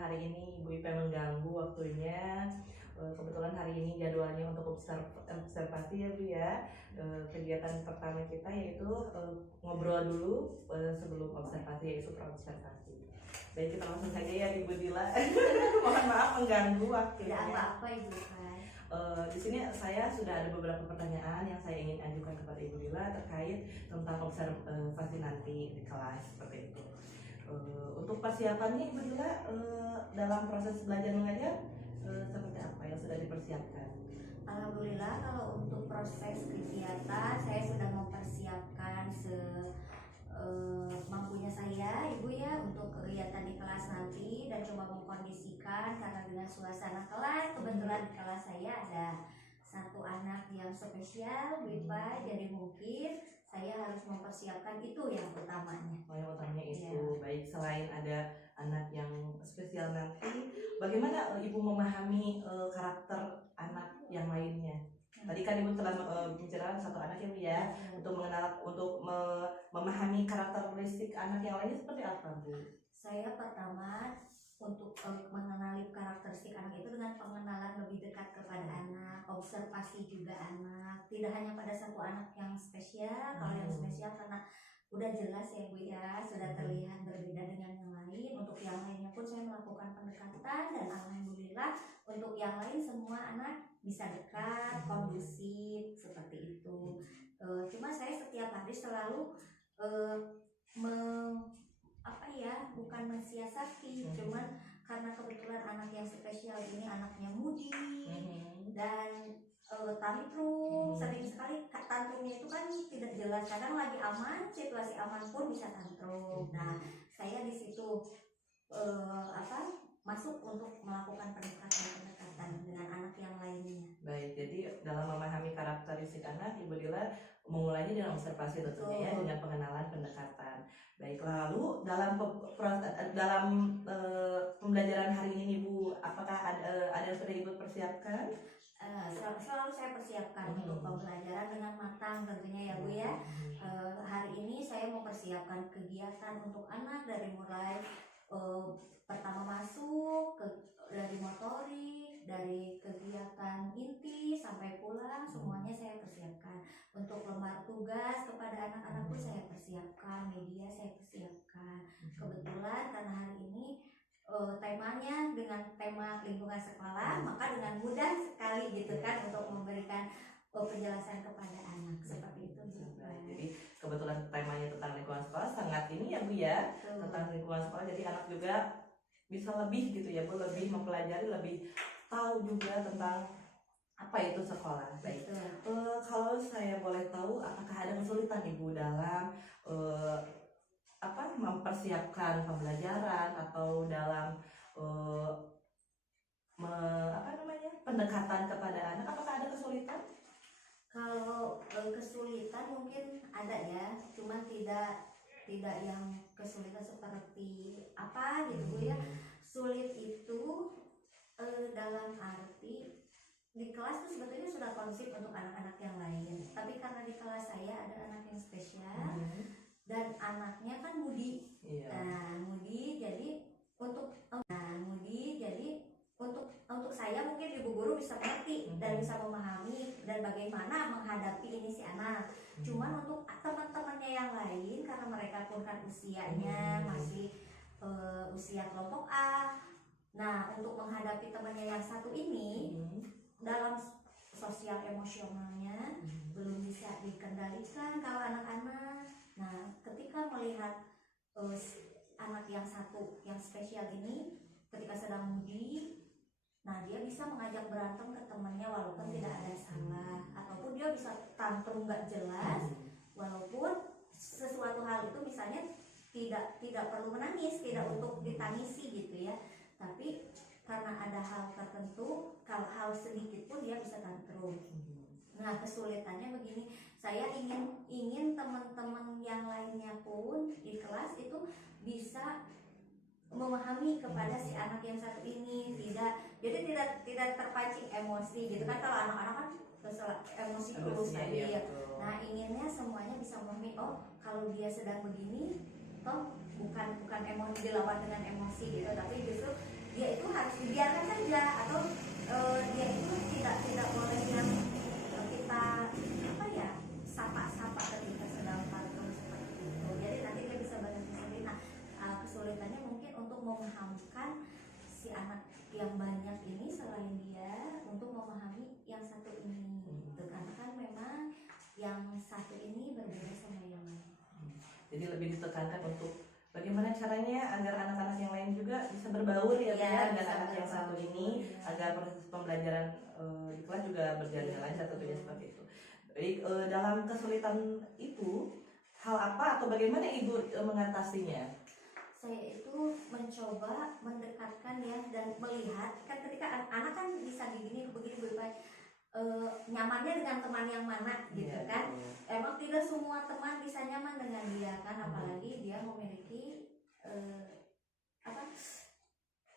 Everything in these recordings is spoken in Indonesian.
hari ini Ibu Ipe mengganggu waktunya. Kebetulan hari ini jadwalnya untuk observasi ya Bu ya. Kegiatan pertama kita yaitu ngobrol dulu sebelum observasi, yaitu praobservasi. Baik, kita langsung saja ya Ibu Dila. Mohon maaf mengganggu waktunya. Tidak apa-apa Ibu Ipe. Di sini saya sudah ada beberapa pertanyaan yang saya ingin ajukan kepada Ibu Dila terkait tentang observasi nanti di kelas seperti itu. Untuk persiapannya Ibu Dila dalam proses belajar mengajar seperti apa yang sudah dipersiapkan? Alhamdulillah, kalau untuk proses kegiatan saya sudah mempersiapkan mampunya saya Ibu ya untuk kegiatan di kelas nanti, dan coba mengkondisikan karena dengan suasana kelas kebetulan di kelas saya ada satu anak yang spesial Bu Ipa, jadi mungkin saya harus mempersiapkan itu yang utamanya. Yang utamanya itu Ya. Baik, selain ada anak yang spesial nanti, bagaimana Ibu memahami karakter anak yang lainnya? Tadi kan Ibu telah bicara satu anak ya Bu ya, untuk memahami karakteristik anak yang lainnya seperti apa Bu? Saya pertama untuk mengenali karakteristik anak itu dengan pengenalan lebih dekat kepada anak, observasi juga anak, tidak hanya pada satu anak yang spesial. Kalau yang spesial karena udah jelas ya Bu ya, sudah terlihat berbeda dengan yang lain. Untuk yang lainnya pun saya melakukan pendekatan, dan alhamdulillah untuk yang lain semua anak bisa dekat, kondusif seperti itu. Cuma saya setiap hari selalu bukan mensiasati, cuman karena kebetulan anak yang spesial ini anaknya mudi dan tantrum. Sering sekali tantrumnya itu kan tidak jelas, kadang lagi aman, situasi aman pun bisa tantrum. Nah, saya di situ masuk untuk melakukan pendekatan dengan anak yang lainnya. Baik, jadi dalam memahami karakteristik anak, Ibu Dila memulainya dengan observasi tentunya ya, dengan pengenalan pendekatan. Baik, lalu dalam pembelajaran hari ini Bu, apakah ada yang sudah Ibu persiapkan? Selalu saya persiapkan untuk pembelajaran dengan matang tentunya ya Bu ya. Hari ini saya mempersiapkan kegiatan untuk anak dari mulai pertama masuk dari motorik, dari kegiatan inti sampai pulang, semuanya saya persiapkan. Untuk lembar tugas kepada anak-anakku saya persiapkan, media saya persiapkan. Kebetulan karena hari ini temanya dengan tema lingkungan sekolah, maka dengan mudah sekali gitu kan untuk memberikan penjelasan kepada anak seperti itu juga. Jadi kebetulan temanya tentang lingkungan sekolah, sangat ini ya Bu ya, tentang lingkungan sekolah, jadi anak juga bisa lebih gitu ya Bu, lebih mempelajari, lebih tahu juga tentang apa itu sekolah. Baik, kalau saya boleh tahu, apakah ada kesulitan Ibu dalam mempersiapkan pembelajaran atau dalam pendekatan kepada anak, apakah ada kesulitan? Kalau kesulitan mungkin ada ya, cuman tidak yang kesulitan seperti apa gitu ya. Sulit itu dalam arti di kelas tuh sebetulnya sudah konsep untuk anak-anak yang lain, tapi karena di kelas saya ada anak yang spesial dan anaknya kan mudi. Mudi jadi untuk saya mungkin ibu guru bisa mengerti dan bisa memahami dan bagaimana menghadapi ini si anak. Cuman untuk teman-temannya yang lain, karena mereka pun kan usianya masih usia kelompok A. Nah, untuk menghadapi temannya yang satu ini dalam sosial emosionalnya belum bisa dikendalikan kalau anak-anak. Nah, ketika melihat anak yang satu yang spesial ini ketika sedang mudi, nah dia bisa mengajak berantem ke temannya walaupun tidak ada salah, ataupun dia bisa tantrum nggak jelas walaupun sesuatu hal itu misalnya tidak perlu menangis, tidak untuk ditangisi gitu ya, tapi karena ada hal tertentu, kalau hal sedikit pun dia bisa tantrum. Nah, kesulitannya begini, saya ingin teman-teman yang lainnya pun di kelas itu bisa memahami kepada si anak yang satu ini, tidak terpancing emosi gitu kan. Kalau anak-anak kan emosi terus tadi ya. Nah, inginnya semuanya bisa memahami, oh kalau dia sedang begini toh bukan emosi dilawan dengan emosi gitu, tapi justru mengarahkan si anak yang banyak ini selain dia untuk memahami yang satu ini gitu. Karena kan memang yang satu ini berbeda sama yang lain. Jadi lebih ditekankan untuk bagaimana caranya agar anak-anak yang lain juga bisa berbaur ya, Bu, ya, dengan anak yang satu ini, agar proses pembelajaran di kelas juga berjalan dengan lancar tentunya seperti itu. Baik, dalam kesulitan itu hal apa atau bagaimana Ibu mengatasinya? Saya itu mencoba mendekatkan ya dan melihat kan ketika anak kan bisa begini begini nyamannya dengan teman yang mana gitu kan. Emang tidak semua teman bisa nyaman dengan dia kan, apalagi dia memiliki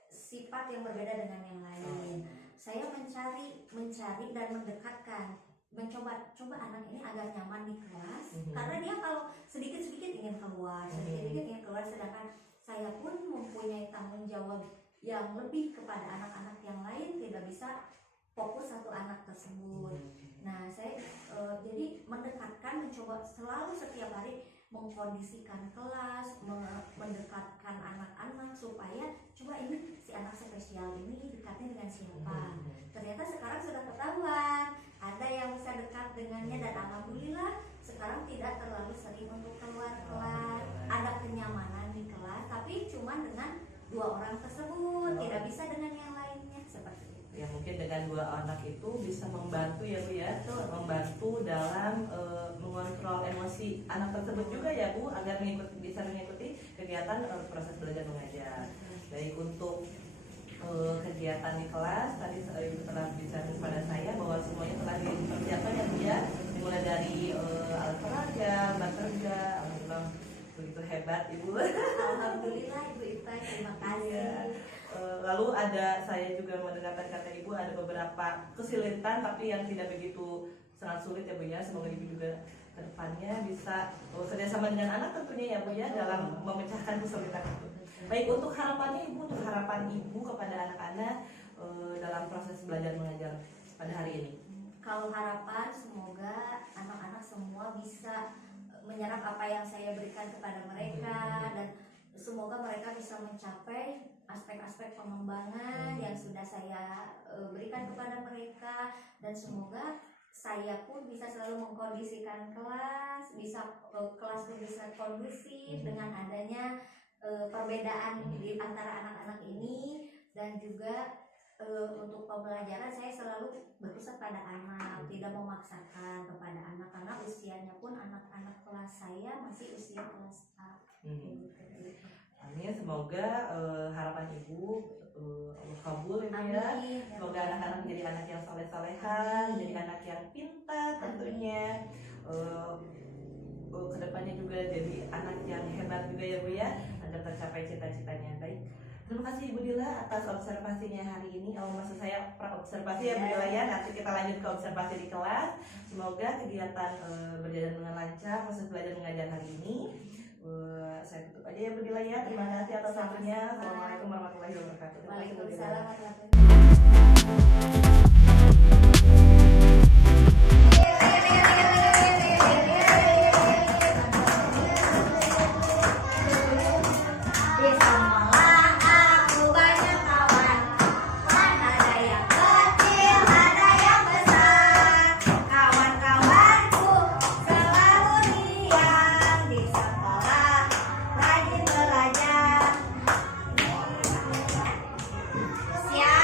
sifat yang berbeda dengan yang lain. Saya mencari dan mendekatkan, mencoba anak ini agar nyaman di kelas, karena dia kalau sedikit-sedikit ingin keluar, sedangkan saya pun mempunyai tanggung jawab yang lebih kepada anak-anak yang lain, tidak bisa fokus satu anak tersebut. Nah, saya jadi mendekatkan, mencoba selalu setiap hari mengkondisikan kelas, mendekatkan anak-anak supaya coba ini si anak spesial ini dekatnya dengan siapa. Ternyata sekarang sudah ketahuan, ada yang bisa dekat dengannya dan alhamdulillah sekarang tidak terlalu sering untuk keluar kelas, ada kenyamanan di kelas, tapi cuma dengan 2 orang tersebut, tidak bisa dengan yang lainnya seperti itu. Ya mungkin dengan 2 anak itu bisa membantu ya, Bu, ya, membantu dalam mengontrol emosi anak tersebut juga ya, Bu, agar bisa mengikuti kegiatan proses belajar mengajar. Baik, untuk kegiatan di kelas tadi Ibu telah bicara kepada saya bahwa semuanya telah dipersiapkan ya, Bu, ya, dimulai dari alat peraga, alat kerja, alhamdulillah begitu hebat Ibu. Alhamdulillah Ibu Ipai, terima kasih. Lalu saya juga mendengarkan kata Ibu ada beberapa kesulitan tapi yang tidak begitu sangat sulit ya, Bu, ya. Semoga Ibu juga kedepannya bisa kerjasama dengan anak tentunya ya, Bu, ya, dalam memecahkan kesulitan itu. Baik, untuk harapannya Ibu, untuk harapan Ibu kepada anak-anak dalam proses belajar mengajar pada hari ini. Kalau harapan semoga anak-anak semua bisa menyerap apa yang saya berikan kepada mereka dan semoga mereka bisa mencapai aspek-aspek pengembangan yang sudah saya berikan kepada mereka, dan semoga saya pun bisa selalu mengkondisikan kelas, kelas pun bisa kondusif dengan adanya perbedaan di antara anak-anak ini, dan juga untuk pembelajaran saya selalu berpusat pada anak, tidak memaksakan kepada anak karena usianya pun anak-anak kelas saya masih usia kelas A. Amin, semoga harapan Ibu Allah kabul ya. Semoga anak-anak menjadi anak yang saleh-salehan, menjadi anak yang pintar tentunya. Kedepannya juga jadi anak yang hebat juga ya, Bu, ya, agar tercapai cita-citanya. Baik, terima kasih Ibu Dila atas observasinya hari ini. Maksud saya observasi ya, Bu Dila, ya. Nanti kita lanjut ke observasi di kelas. Semoga kegiatan berjalan dengan lancar proses belajar mengajar hari ini. Saya tutup aja ya, Bu Dila, ya. Terima kasih atas waktunya. Assalamualaikum warahmatullahi wabarakatuh. Waalaikumsalam warahmatullahi wabarakatuh. Siap.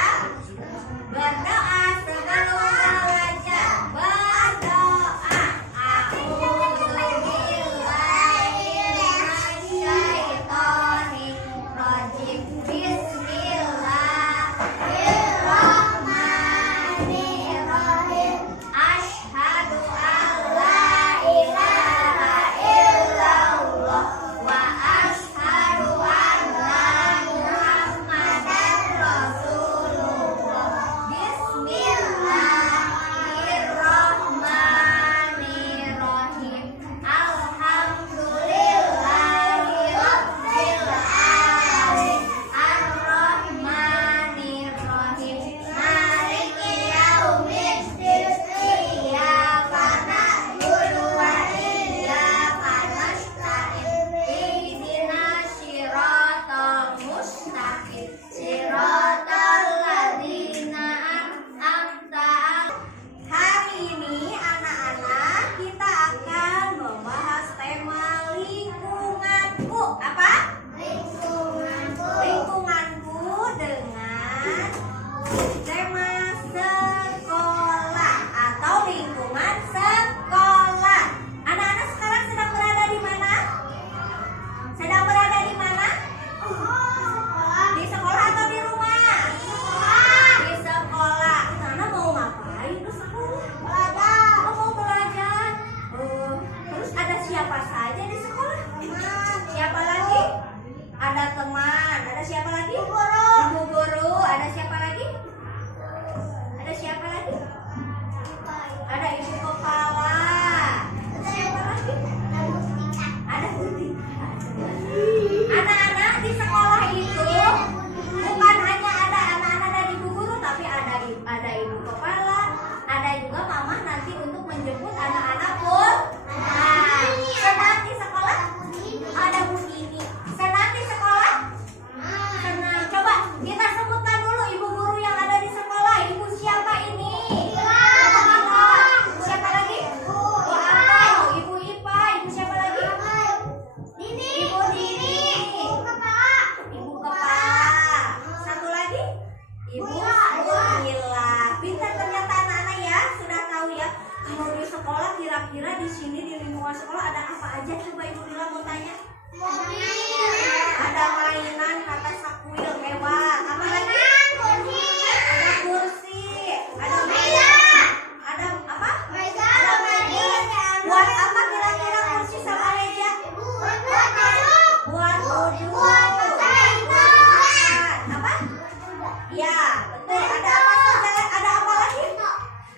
Iya, betul. Ada apa saja? Ada apa lagi?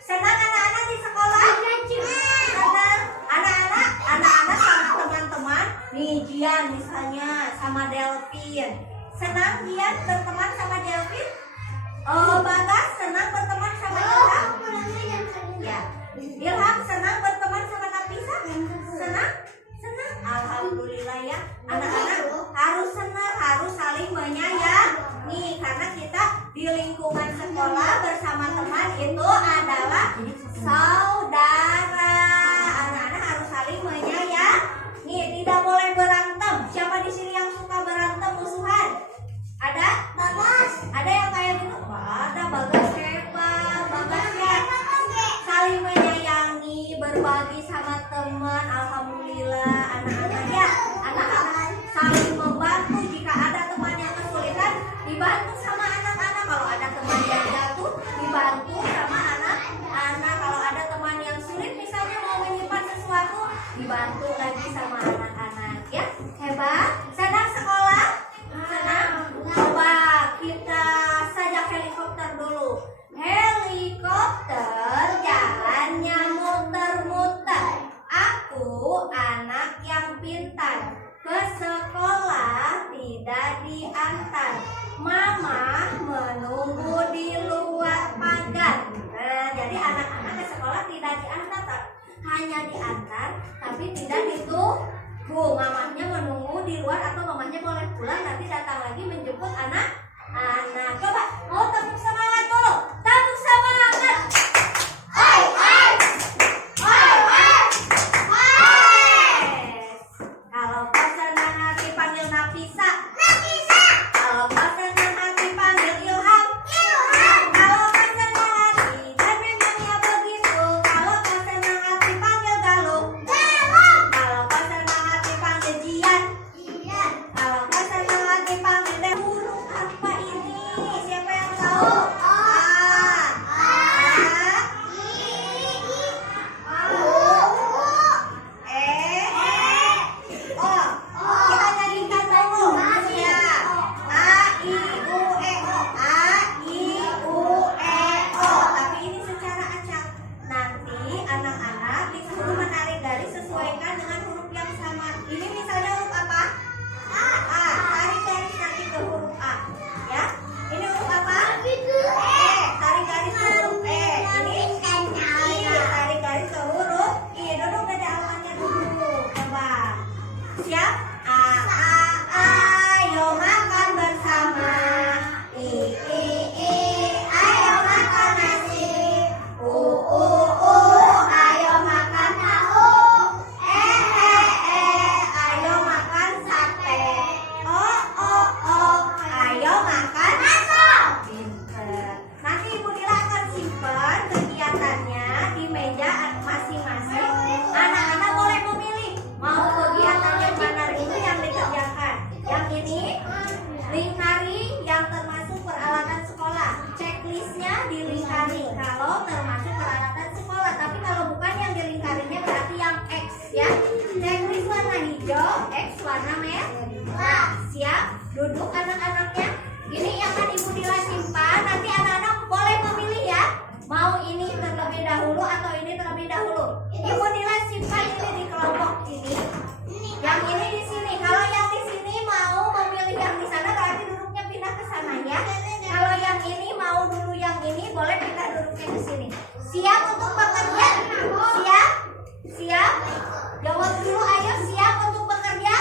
Senang anak-anak di sekolah? Senang. Anak-anak sama teman-teman. Nih Jian misalnya sama Delvin. Senang Jian berteman sama Delvin? Bagas senang berteman sama Ilham? Ya. Ilham senang berteman sama Nafisa? Senang? Senang. Alhamdulillah ya. Anak-anak harus senang, harus saling menyayang. Nih, karena kita di lingkungan sekolah bersama teman itu adalah saudara. Anak-anak harus saling menyayang. Nih, tidak boleh berantem. Siapa di sini yang suka berantem musuhan? Ada? Bagas. Ada yang kayak gitu? Ada. Bagas hebat. Bagas ya. Saling menyayangi, berbagi sama teman. Alhamdulillah. Anak-anak ya. Anak-anak saling membantu. Jika ada teman yang kesulitan, dibantu sama anak-anak. Kalau ada teman yang jatuh, dibantu sama anak-anak. Kalau ada teman yang sulit misalnya mau menyimpan sesuatu, dibantu lagi sama anak-anak ya. Hebat. Senang sekolah? Senang? Coba kita sajak helikopter dulu. Helikopter jalannya muter-muter. Aku anak yang pintar, ke sekolah tidak diantar. Mama menunggu di luar pagar. Jadi anak-anak ke sekolah tidak diantar, hanya diantar tapi tidak ditunggu. Mamanya menunggu di luar atau mamanya boleh pulang nanti datang lagi menjemput anak-anak. Coba mau tepuk semangat dulu. Tepuk semangat. Oi, oi. Oi, oi. Kalau kau senang hati panggil Nafisa. Kalau kau senang hati panggil Ilham. Kalau kau senang hati dan memangnya begitu. Kalau kau senang hati panggil Galuh. Kalau kau senang hati panggil Jian. Kalau kau senang hati panggil Deh. Huruf apa ini? Siapa yang tahu? Kita nyanyikan dulu ya. A, I, U, E, O. A, I, U, E, O. Tapi ini secara acak. Nanti anak-anak disuruh menarik garis sesuaikan dengan huruf yang sama. Ini misalnya huruf apa? A. Tarik garis nanti ke huruf A. Ya. Ini huruf apa? E. Tarik garis ke huruf E. Ini tarik garis ke huruf I. Duduk ada awannya dulu. Coba. Siap? Ayo makan bersama. I, ayo makan nasi. Ayo makan tahu. Ayo makan sate. Ayo makan bakso. Pinter. Nanti Ibu Dila akan simpan kegiatannya di meja masing-masing. Anak-anak boleh memilih mau kegiatan yang mana itu yang dikerjakan. Yang ini lingkari yang termasuk peralatan sekolah. Checklistnya dilingkari kalau termasuk peralatan sekolah. Tapi kalau bukan yang dilingkarinya berarti yang X ya. Checklist warna hijau, X warna merah. Siap? Duduk anak-anaknya. Ini yang akan Ibu Dila simpan. Nanti anak-anak boleh memilih ya. Mau ini terlebih dahulu atau ini terlebih dahulu. Ibu Dila simpan ini di kelompok ini. Yang ini di sini. Kalau yang di sini mau memilih yang di sana berarti duduknya pindah ke sana ya. Kalau yang ini mau dulu yang ini boleh pindah duduknya ke sini. Siap untuk bekerja? Siap? Siap? Jawab dulu ayo, siap untuk bekerja?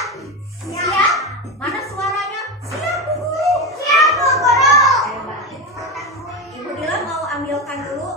Siap? Mana suaranya? Siap Bu Guru. Siap Bu Guru. Hebat. Ibu Dila mau ambilkan dulu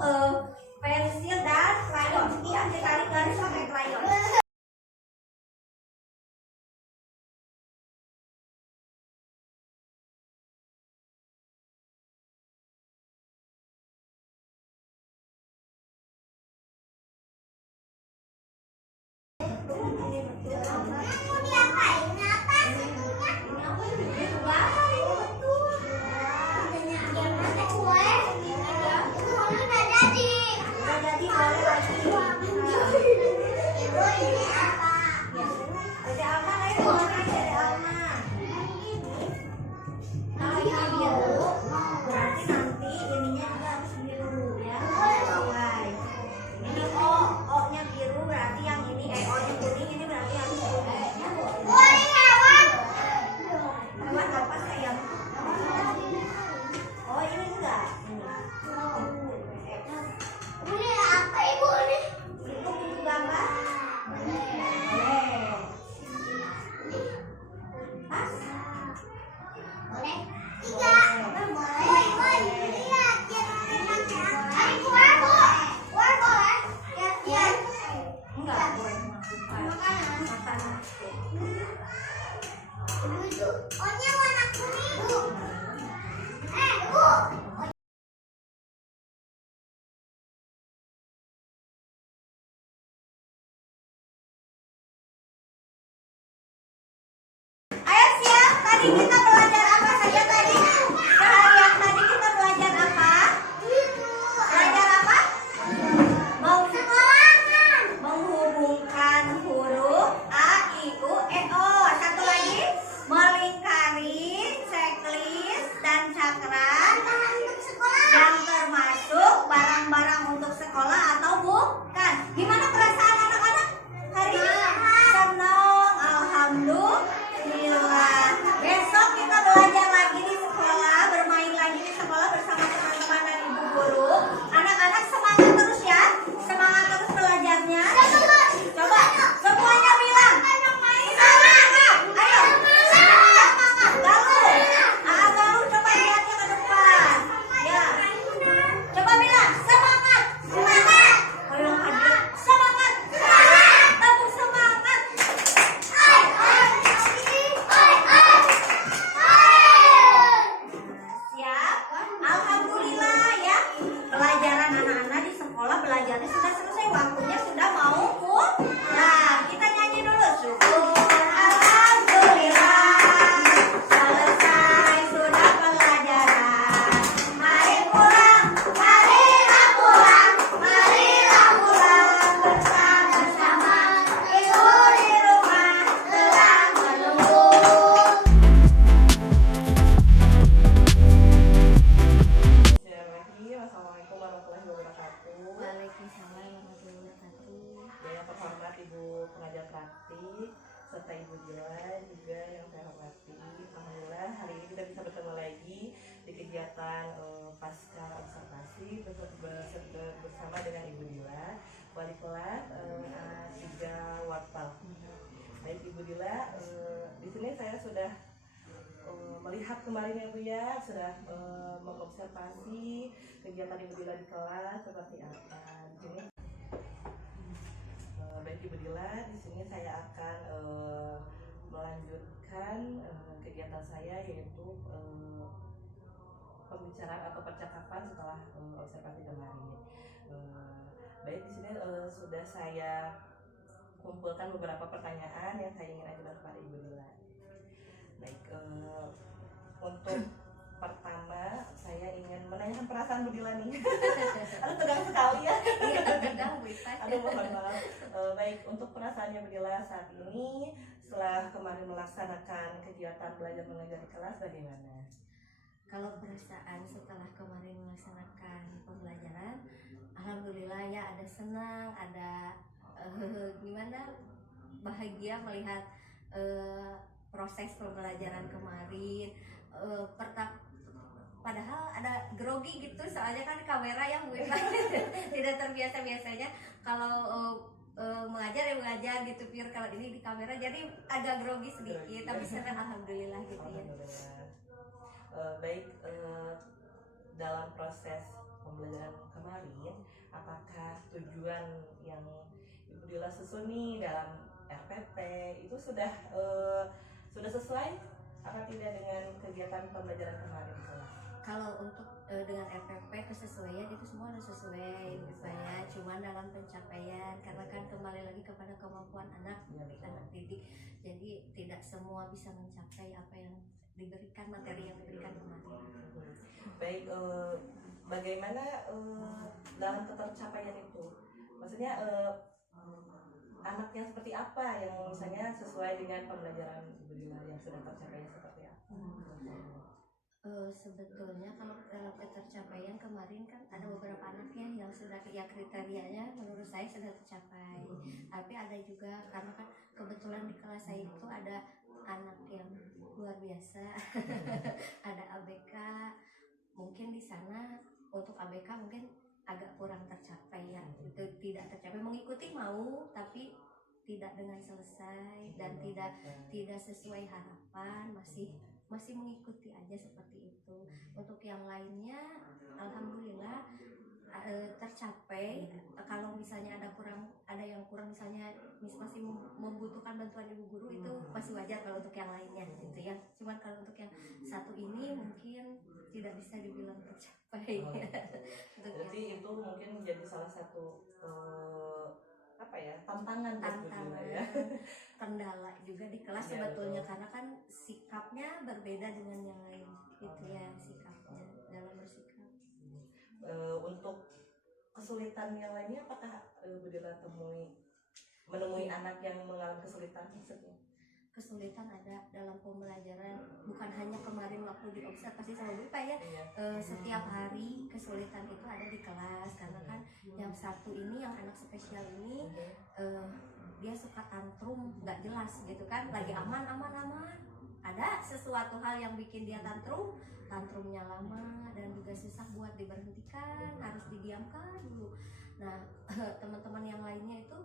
kegiatan pasca observasi bersama dengan Ibu Dila, wali kelas A3 Warpal. Baik Ibu Dila, di sini saya sudah melihat kemarin ya Bu ya, sudah mengobservasi kegiatan Ibu Dila di kelas seperti apa. Di sini baik Ibu Dila, di sini saya akan melanjutkan kegiatan saya, yaitu pembicaraan atau percakapan setelah observasi kemarin. Baik, di sini sudah saya kumpulkan beberapa pertanyaan yang saya ingin ajukan kepada Ibu Dila. Baik, untuk pertama saya ingin menanyakan perasaan Bu Dila nih. Aduh, tegang sekali ya. Iya, tegang Bu Ipa. Aduh, mohon maaf. Baik, untuk perasaannya Bu Dila saat ini setelah kemarin melaksanakan kegiatan belajar mengajar di kelas, bagaimana? Kalau perasaan setelah kemarin melaksanakan pembelajaran, alhamdulillah ya, ada senang, ada gimana, bahagia melihat proses pembelajaran kemarin. Padahal ada grogi gitu, soalnya kan kamera yang gue tidak terbiasa. Biasanya kalau mengajar ya mengajar gitu pure, kalau ini di kamera jadi agak grogi sedikit, tapi sekarang alhamdulillah gitu ya. Baik, dalam proses pembelajaran kemarin, apakah tujuan yang Ibu Dila susun nih dalam RPP itu sudah sesuai apa tidak dengan kegiatan pembelajaran kemarin? Kalau untuk dengan RPP kesesuaian itu semua harus sesuai saya, cuman dalam pencapaian karena kan kembali lagi kepada kemampuan anak didik, jadi tidak semua bisa mencapai apa yang diberikan, materi yang diberikan kemarin. Baik, bagaimana dalam ketercapaian itu? Maksudnya anak yang seperti apa yang misalnya sesuai dengan pembelajaran Ibu Dila yang sudah tercapai seperti apa? Sebetulnya kalau dalam ketercapaian kemarin kan ada beberapa anaknya yang sudah ya kriterianya menurut saya sudah tercapai, tapi ada juga karena kan kebetulan di kelas saya itu ada anak yang luar biasa ada ABK, mungkin di sana untuk ABK mungkin agak kurang tercapai ya, itu tidak tercapai, mengikuti mau tapi tidak dengan selesai dan tidak sesuai harapan, masih mengikuti aja seperti itu. Untuk yang lainnya alhamdulillah tercapai. Kalau misalnya ada yang kurang misalnya masih membutuhkan bantuan ibu guru, itu masih wajar kalau untuk yang lainnya gitu ya. Cuman kalau untuk yang satu ini mungkin tidak bisa dibilang tercapai. Berarti itu mungkin menjadi salah satu tantangan ya. Kendala juga di kelas sebetulnya, karena kan sikapnya berbeda dengan yang lain gitu ya, sikapnya dalam bersikap. Untuk kesulitan yang lainnya, apakah Bu Dila menemui anak yang mengalami kesulitan maksudnya? Kesulitan ada dalam pembelajaran, bukan hanya kemarin waktu diobservasi sama Bu Ipa ya, setiap hari kesulitan itu ada di kelas, karena kan yang satu ini, yang anak spesial ini dia suka tantrum nggak jelas gitu kan, lagi aman ada sesuatu hal yang bikin dia tantrumnya lama dan juga susah buat diberhentikan, harus didiamkan dulu. Nah teman-teman yang lainnya itu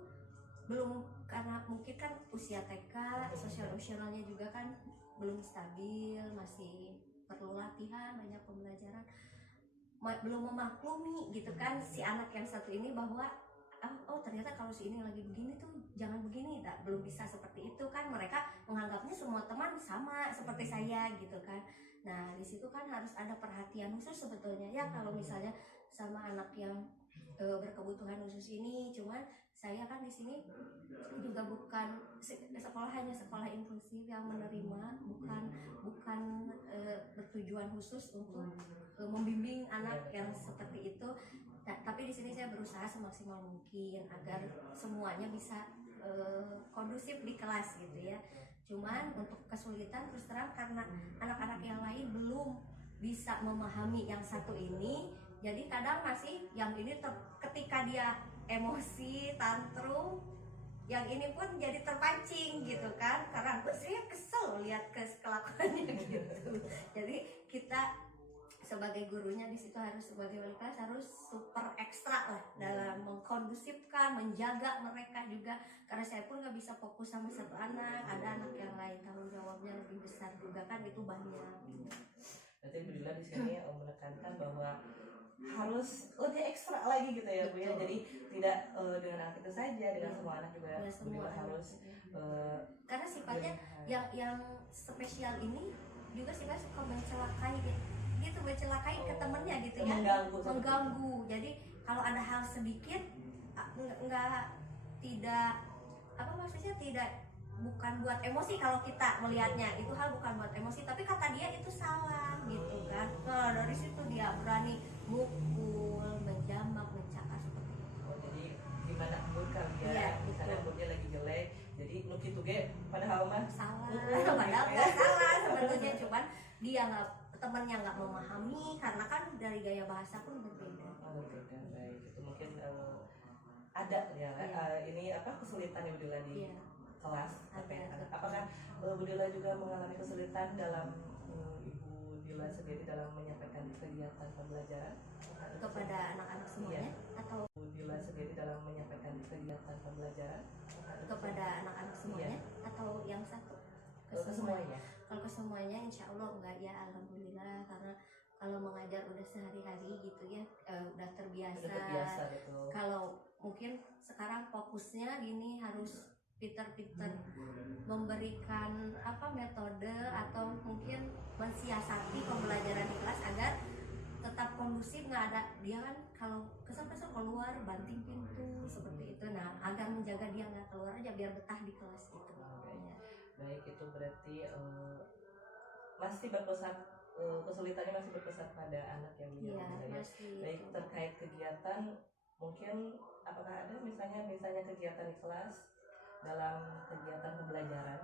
belum, karena mungkin kan usia TK, sosial-emosionalnya juga kan belum stabil, masih perlu latihan, banyak pembelajaran, belum memaklumi gitu kan si anak yang satu ini bahwa oh ternyata kalau si ini lagi begini tuh jangan begini, belum bisa seperti itu kan, mereka menganggapnya semua teman sama seperti saya gitu kan. Nah di situ kan harus ada perhatian khusus sebetulnya ya kalau misalnya sama anak yang berkebutuhan khusus ini. Cuman saya kan di sini juga bukan sekolah, hanya sekolah inklusif yang menerima, bukan bertujuan khusus untuk membimbing anak yang seperti itu. Nah, tapi di sini saya berusaha semaksimal mungkin agar semuanya bisa kondusif di kelas gitu ya. Cuman untuk kesulitan terus terang karena anak-anak yang lain belum bisa memahami yang satu ini, jadi kadang masih yang ini ketika dia emosi tantrum, yang ini pun jadi terpancing gitu kan, karena saya kesel lihat kelakuannya gitu. Jadi kita sebagai gurunya di situ harus, sebagai wali kelas harus super ekstra lah dalam mengkondusifkan, menjaga mereka juga, karena saya pun nggak bisa fokus sama satu anak, ada anak yang lain tanggung jawabnya lebih besar juga kan, itu banyak. Berarti Bu Dila di sini menekankan bahwa harus lebih ekstra lagi gitu ya Bu ya. Jadi tidak dengan anak itu saja, dengan semua anak juga Ya, Bu Dila harus karena sifatnya yang spesial ini juga sifatnya suka mencelakai gitu, mencelakai ke temennya gitu ya, mengganggu. Jadi kalau ada hal sedikit nggak tidak apa maksudnya, tidak, bukan buat emosi kalau kita melihatnya itu hal bukan buat emosi, tapi kata dia itu salah gitu kan. Nah, dari situ dia berani mukul, menjamak, mencakar seperti itu. Jadi gimana mood kali ya, Iya, misalnya betul. moodnya lagi jelek, jadi nuki tuh ge padahal mah Salah, padahal nggak salah sebetulnya, cuman dia nggak, temannya nggak memahami karena kan dari gaya bahasa pun berbeda. kan baik itu mungkin ada ya ini apa kesulitan ya Bu Dila di kelas terkait anak. Apakah Bu Dila juga mengalami kesulitan dalam Ibu Dila sendiri dalam menyampaikan kegiatan pembelajaran Kepada anak-anak semuanya atau Bu Dila sendiri dalam menyampaikan kegiatan pembelajaran kepada anak-anak semuanya atau yang satu? Kesemuanya. Kalau kesemuanya insya Allah enggak ya, alhamdulillah, karena kalau mengajar udah sehari-hari gitu ya, udah terbiasa. Betul. Kalau mungkin sekarang fokusnya gini, harus pinter-pinter memberikan apa metode atau mungkin mensiasati pembelajaran di kelas agar tetap kondusif, nggak ada dia kan kalau kesel-kesel keluar banting pintu seperti itu. Nah, agar menjaga dia nggak keluar aja biar betah di kelas gitu. Baik, itu berarti masih berpusat kesulitannya masih berpusat pada anak yang Iya, ya. Baik, terkait kegiatan mungkin apakah ada misalnya kegiatan di kelas dalam kegiatan pembelajaran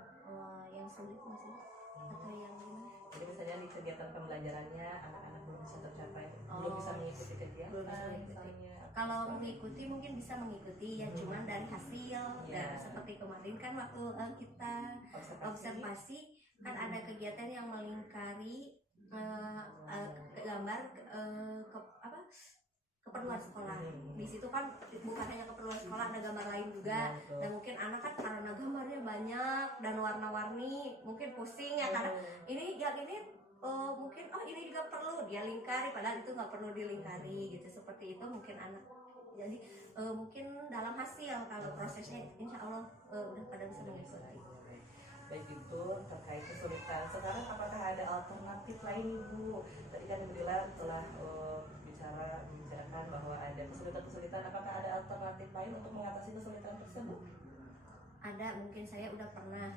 yang sulit masih atau yang gimana? Jadi misalnya di kegiatan pembelajarannya anak-anak belum bisa tercapai, belum bisa mengikuti kegiatan misalnya. Kalau mengikuti mungkin bisa mengikuti ya, cuman dari hasil. Nah, seperti kemarin kan waktu kita observasi kan ada kegiatan yang melingkari gambar keperluan sekolah. Di situ kan bukan hanya keperluan sekolah, ada gambar lain juga. Dan mungkin anak kan karena gambarnya banyak dan warna-warni, mungkin pusing ya karena ini yang ini mungkin ini juga perlu dia lingkari, padahal itu nggak perlu dilingkari gitu. Seperti itu mungkin anak. Jadi mungkin dalam hasil, kalau prosesnya insya Allah udah pada bisa mengikuti. Baik, itu terkait kesulitan. Sekarang apakah ada alternatif lain Bu? Tadi kan Ibu Dila telah membicarakan bahwa ada kesulitan-kesulitan. Apakah ada alternatif lain untuk mengatasi kesulitan tersebut? Ada, mungkin saya udah pernah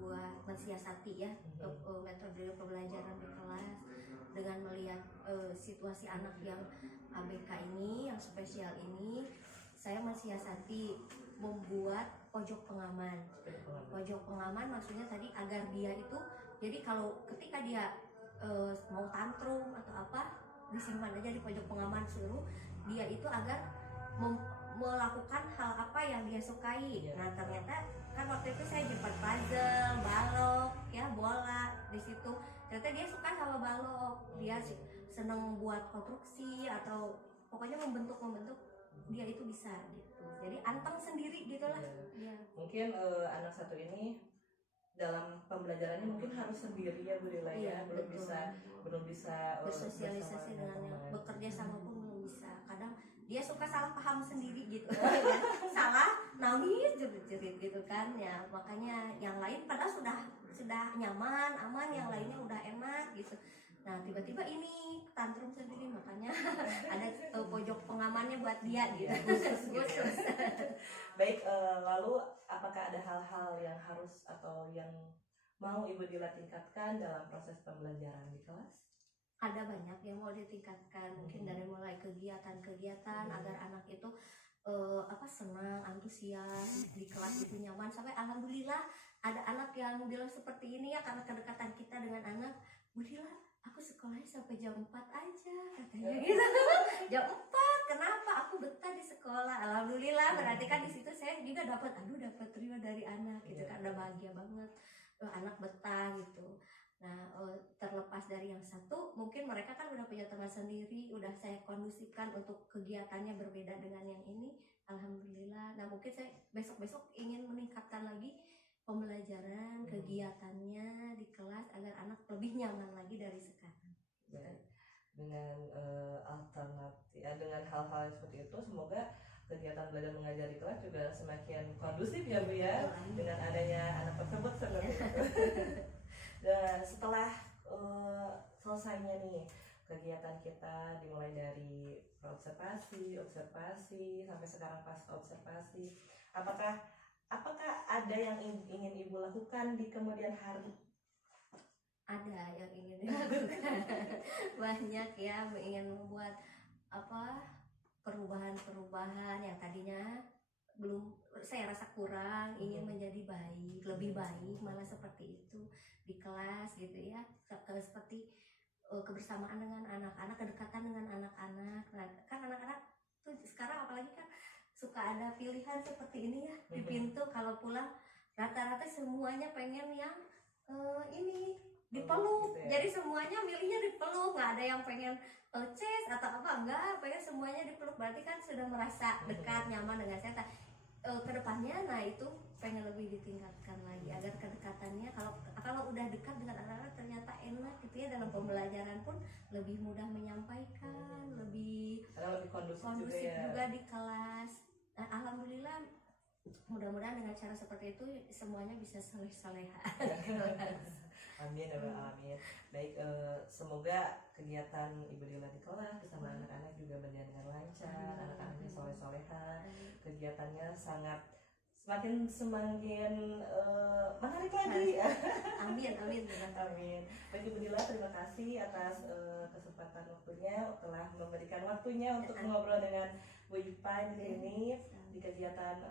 buat mensiasati ya metode pembelajaran di kelas dengan melihat situasi anak yang ABK ini, yang spesial ini. Saya mensiasati membuat pojok pengaman. Pojok pengaman maksudnya tadi agar dia itu, jadi kalau ketika dia mau tantrum atau apa, disimpan aja di pojok pengaman, suruh dia itu agar melakukan hal apa yang dia sukai. Nah, ternyata kan waktu itu saya jemput puzzle, balok, ya bola di situ. Ternyata dia suka sama balok, dia seneng buat konstruksi atau pokoknya membentuk, dia itu bisa gitu. Jadi anteng sendiri gitulah. Ya. Mungkin anak satu ini dalam pembelajarannya mungkin harus sendiri ya Bu Dila ya, belum bisa bersosialisasi dengan bekerja sama pun belum bisa. Kadang dia suka salah paham sendiri gitu. Salah nangis jerit-jerit gitu kan ya. Makanya yang lain padahal sudah nyaman, aman, yang lainnya udah enak gitu. Nah, tiba-tiba ini tantrum sendiri, makanya ada pojok pengamannya buat dia gitu. Khusus. Baik, lalu apakah ada hal-hal yang harus atau yang mau Ibu Dila tingkatkan dalam proses pembelajaran di kelas? Ada banyak yang mau ditingkatkan, mungkin dari mulai kegiatan-kegiatan agar anak itu senang, antusias di kelas itu, nyaman, sampai alhamdulillah ada anak yang bilang seperti ini ya, karena kedekatan kita dengan anak. Bu Dila, aku sekolahnya sampai jam 4 aja katanya gitu. Jam 4, kenapa? Aku betah di sekolah. Alhamdulillah, berarti kan di situ saya juga dapat terima dari anak gitu kan, udah bahagia banget. Anak betah gitu. Nah, terlepas dari yang satu, mungkin mereka kan udah punya teman sendiri, udah saya kondusifkan untuk kegiatannya berbeda dengan yang ini. Alhamdulillah. Nah, mungkin saya besok-besok ingin meningkatkan lagi pembelajaran, kegiatannya di kelas agar anak lebih nyaman lagi dari sekarang. Dengan alternatif dengan hal-hal seperti itu, semoga kegiatan belajar mengajar di kelas juga semakin kondusif ya Bu ya, dengan adanya anak tersebut seperti itu. Dan setelah selesainya nih kegiatan kita, dimulai dari observasi sampai sekarang pas observasi, apakah ada yang ingin Ibu lakukan di kemudian hari? Ada yang ingin dilakukan. Banyak ya, ingin membuat perubahan yang tadinya belum saya rasa kurang, ingin menjadi baik, lebih baik, malah seperti itu di kelas gitu ya, seperti kebersamaan dengan anak-anak, kedekatan dengan anak-anak. Nah, kan anak-anak tuh sekarang apalagi kan suka ada pilihan seperti ini ya di pintu kalau pulang, rata-rata semuanya pengen yang ini dipeluk, gitu ya. jadi semuanya milihnya dipeluk, nggak ada yang pengen chase atau apa, enggak, pengen semuanya dipeluk, berarti kan sudah merasa dekat, nyaman dengan saya. Kedepannya, nah itu pengen lebih ditingkatkan lagi agar kedekatannya, kalau udah dekat dengan anak-anak ternyata enak gitu ya, dalam pembelajaran pun lebih mudah menyampaikan, lebih kondusif juga di kelas. Nah, alhamdulillah, mudah-mudahan dengan cara seperti itu semuanya bisa soleh-soleha. Amin, amin. Baik, semoga kegiatan Ibu Dila di kelas bersama anak-anak juga berjalan dengan lancar, anak-anaknya soleh-soleha, kegiatannya semakin menarik lagi. Amin. Amin. Baik Ibu Dila, terima kasih atas kesempatan waktunya, telah memberikan waktunya untuk mengobrol dengan Bu Ipa di sini di kegiatan